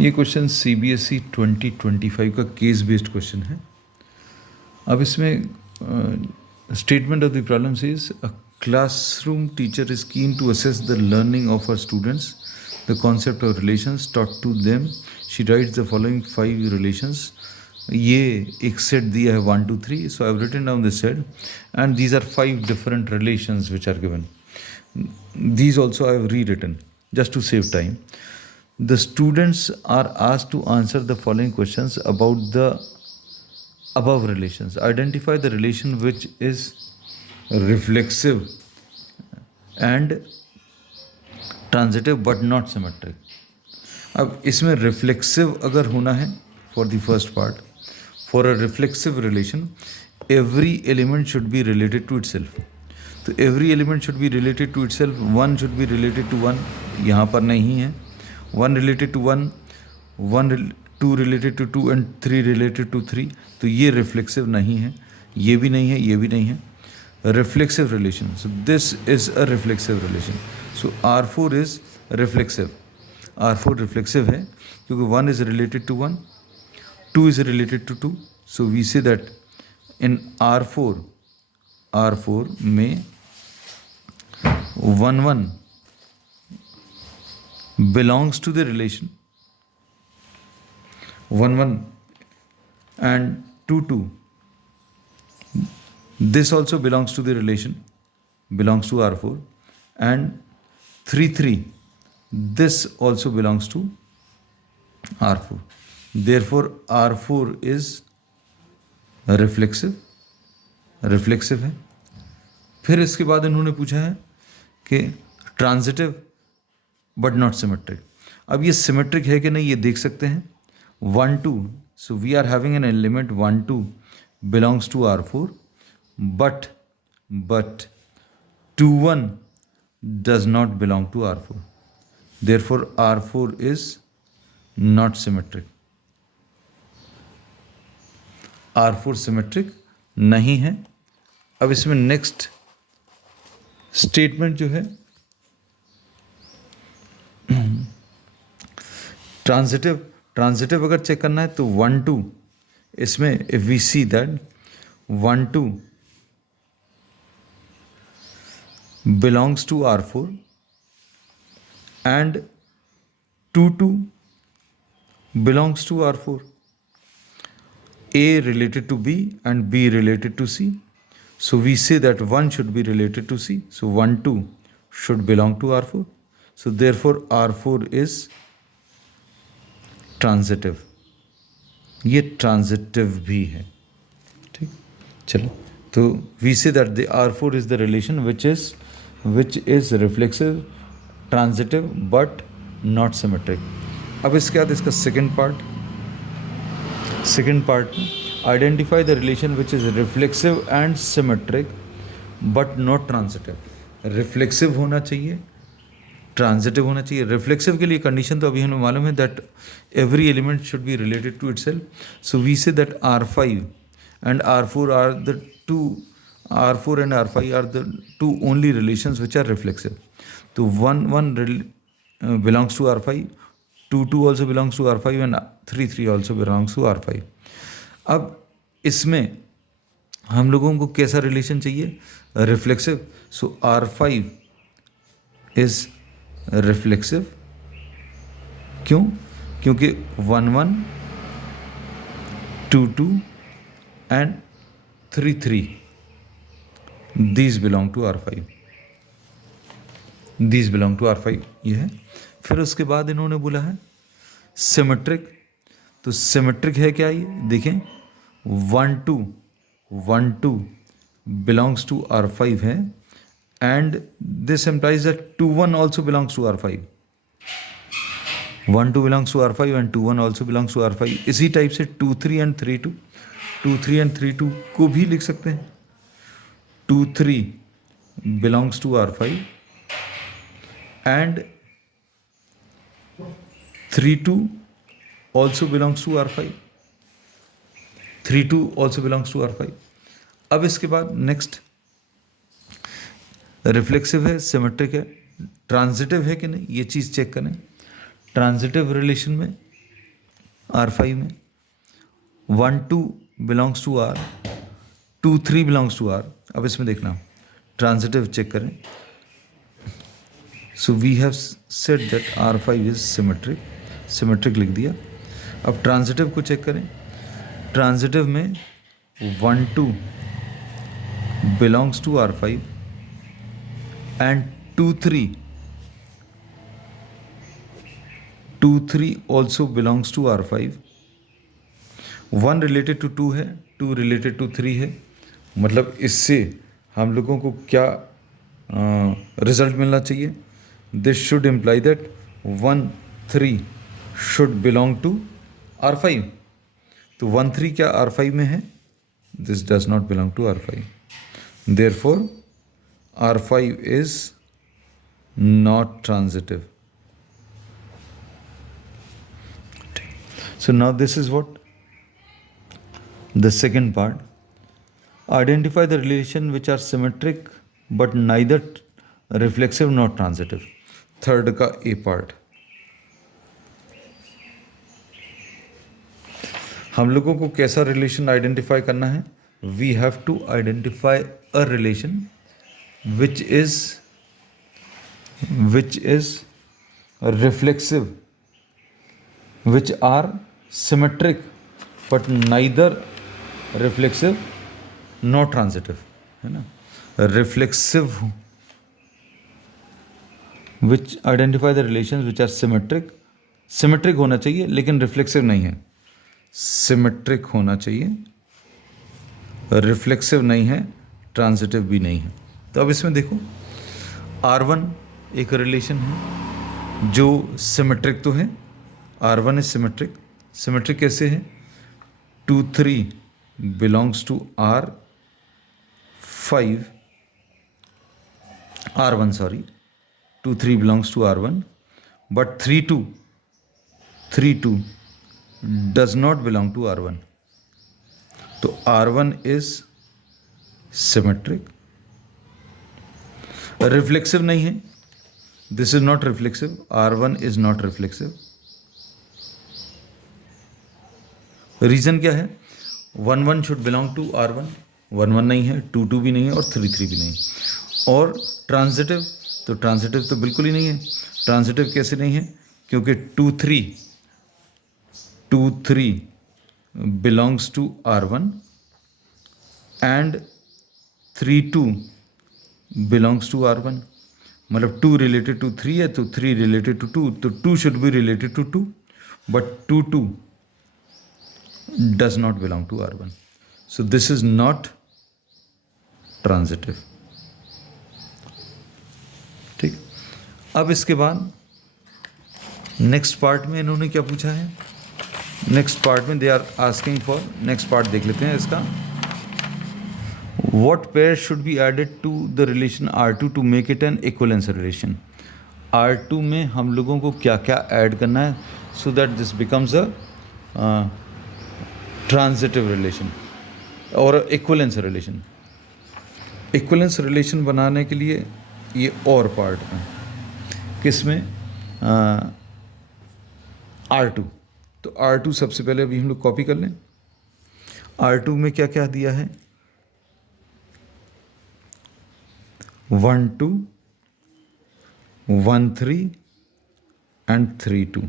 ये question CBSE 2025 का case based question है। अब इसमें statement of the problem is a classroom teacher is keen to assess the learning of her students, the concept of relations taught to them. She writes the following 5 relations. ये एक set दिया है 1 2 3, so I've written down this set and these are 5 different relations which are given. These also I have rewritten just to save time. The students are asked to answer the following questions about the above relations. Identify the relation which is reflexive and transitive but not symmetric. अब इसमें reflexive अगर होना है for the first part, for a reflexive relation every element should be related to itself. तो every element should be related to itself. One should be related to one, यहाँ पर नहीं है. One related to one, one two related to two and three related to three. तो ये reflexive नहीं है, ये भी नहीं है, ये भी नहीं है. Reflexive relation. So this is a reflexive relation. So R4 is reflexive. R4 reflexive है क्योंकि 1 is related to 1, 2 is related to 2. So we say that in R4 में 1 1 belongs to the relation 1 1 and 2 2. This also belongs to the relation, belongs to R4, and 3 3. This also belongs to R4. Therefore, R4 is reflexive. reflexive है. फिर इसके बाद इन्होंने पूछा है कि transitive but not symmetric. अब ये सिमेट्रिक है कि नहीं ये देख सकते हैं. 1 2. So we are having an element 1 2 belongs to R4. But 2 1 does not belong to R4. Therefore R4 is not symmetric. R4 symmetric नहीं है. अब इसमें नेक्स्ट स्टेटमेंट जो है ट्रांजिटिव अगर चेक करना है तो 1 2 इसमें if we see that 1 2 belongs to R4 and 2 2 belongs to R4. A related to B and B related to C. So we say that 1 should be related to C. So 1 2 should belong to R4. So therefore R4 is transitive. ये transitive भी है. ठीक, चलो. तो we say that the R4 is the relation which is reflexive, transitive but not symmetric. अब इसके बाद इसका second part identify the relation which is reflexive and symmetric but not transitive. Reflexive होना चाहिए, ट्रांजिटिव होना चाहिए. रिफ्लेक्सिव के लिए कंडीशन तो अभी हमें मालूम है that every element should be related to itself. So we say that R5 and R4 are the two. R4 and R5 are the two only relations which are reflexive. So 1 1 belongs to R5, 2 2 also belongs to R5 and 3 3 also belongs to R5. अब इसमें हम लोगों को कैसा relation चाहिए? Reflexive. So R5 is reflexive. क्यों? क्योंकि 1 1 2 2 and 3 3 these belong to R5. these belong to R5 ये है. फिर उसके बाद इन्होंने बोला है सिमेट्रिक. तो सिमेट्रिक है क्या? ये देखें 1 2 belongs to R5 है and this implies that 2 1 also belongs to R5. 1 2 belongs to R5 and 2 1 also belongs to R5. इसी टाइप से 2 3 and 3 2 2 3 and 3 2 को भी लिख सकते हैं. 2 3 belongs to R5 and 3 2 also belongs to R5. 3 2 also belongs to R5. अब इसके बाद नेक्स्ट रिफ्लेक्सिव है, सिमेट्रिक है, ट्रांजिटिव है कि नहीं ये चीज़ चेक करें. ट्रांजिटिव रिलेशन में R5 में, 1 2 belongs to R, 2 3 belongs to R। अब इसमें देखना ट्रांजिटिव चेक करें। So we have said that R5 is symmetric, symmetric लिख दिया। अब ट्रांजिटिव को चेक करें। ट्रांजिटिव में 1 2 belongs to R5 and 2 3 also belongs to R5। 1 related to 2 है, 2 रिलेटेड टू 3 है। मतलब इससे हम लोगों को क्या रिजल्ट मिलना चाहिए? This should imply that 1 3 should belong to R5। तो 1 3 क्या R5 में है? This does not belong to R5, therefore R5 is not transitive. So now this is what the second part. Identify the relation which are symmetric but neither reflexive nor transitive. Third का A part. हम लोगों को कैसा relation identify करना है? We have to identify a relation which is reflexive, which are symmetric but neither reflexive nor transitive, है ना? Reflexive, which identify the relations which are symmetric, symmetric होना चाहिए लेकिन reflexive नहीं है, symmetric होना चाहिए, reflexive नहीं है, transitive भी नहीं है। तो अब इसमें देखो R1 एक रिलेशन है जो सिमेट्रिक तो है, R1 इज सिमेट्रिक। सिमेट्रिक कैसे है? 2 3 belongs to R5, R1 sorry, 2 3 belongs to R1 बट 3 2 does not belong to R1। तो R1 इज सिमेट्रिक। रिफ्लेक्सिव नहीं है, this is not reflexive, R1 is not reflexive. Reason क्या है? 1 1 शुड बिलोंग टू R1, 1 1 नहीं है, 2 2 भी नहीं है और 3 3 भी नहीं। और ट्रांजिटिव, तो ट्रांजिटिव तो बिल्कुल ही नहीं है। ट्रांजिटिव कैसे नहीं है? क्योंकि 2 3 belongs to R1 and 3 2 belongs to R1। मतलब 2 रिलेटेड टू 3 है तो 3 रिलेटेड टू 2, तो 2 should be related to 2 but 2 2 does not belong to R1. So this is not transitive. ठीक। अब इसके बाद नेक्स्ट पार्ट में इन्होंने क्या पूछा है? नेक्स्ट पार्ट में they are asking for, next part देख लेते हैं इसका। What pair should be added to the relation R2 to make it an equivalence relation? R2 में हम लोगों को क्या क्या ऐड करना है so that this becomes a transitive relation और इक्वलेंस रिलेशन। इक्वलेंस रिलेशन बनाने के लिए ये और पार्ट है, किसमें? R2। तो R2 सबसे पहले अभी हम लोग कॉपी कर लें। R2 में क्या क्या दिया है? 1 2 1 3 एंड 3 2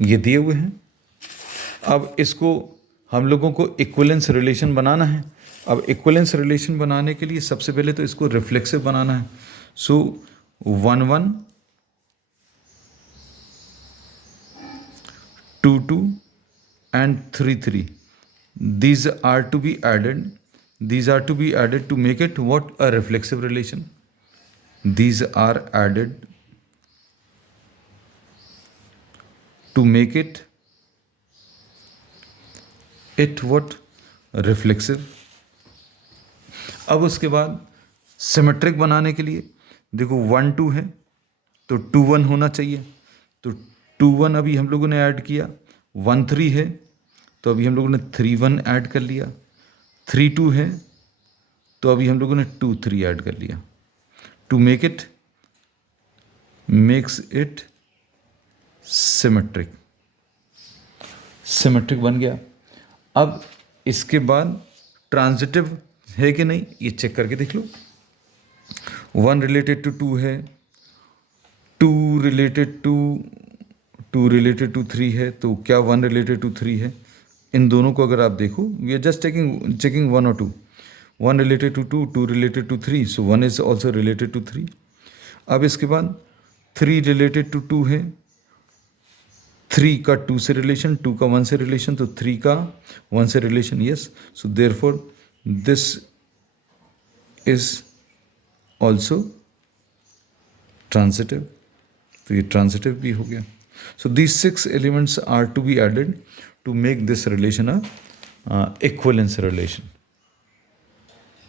ये दिए हुए हैं। अब इसको हम लोगों को इक्विवेलेंस रिलेशन बनाना है। अब इक्विवेलेंस रिलेशन बनाने के लिए सबसे पहले तो इसको रिफ्लेक्सिव बनाना है। सो 1 1 2 2 and 3 3 these are to be added, these are to be added to make it what? A reflexive relation. These are added to make it what? Reflexive. अब उसके बाद सिमेट्रिक बनाने के लिए देखो 1 2 है तो 2 1 होना चाहिए, तो 2 1 अभी हम लोगों ने ऐड किया। 1 3 है तो अभी हम लोगों ने 3 1 ऐड कर लिया। 3 2 है तो अभी हम लोगों ने 2 3 ऐड कर लिया। To make it, makes it symmetric, symmetric बन गया। अब इसके बाद ट्रांजिटिव है कि नहीं ये चेक करके देख लो। 1 रिलेटेड टू 2 है, 2 रिलेटेड टू 3 है, तो क्या 1 रिलेटेड टू 3 है? इन दोनों को अगर आप देखो, वी आर जस्ट चेकिंग 1 और 2, 1 related to 2, 2 related to 3, so 1 is also related to 3। अब इसके बाद 3 रिलेटेड टू 2 है, 3 का 2 से रिलेशन, 2 का 1 से रिलेशन, तो 3 का 1 से relation, yes, so therefore this is also transitive, तो ये ट्रांजिटिव भी हो गया। So these 6 elements are to be added to make this relation a equivalence relation.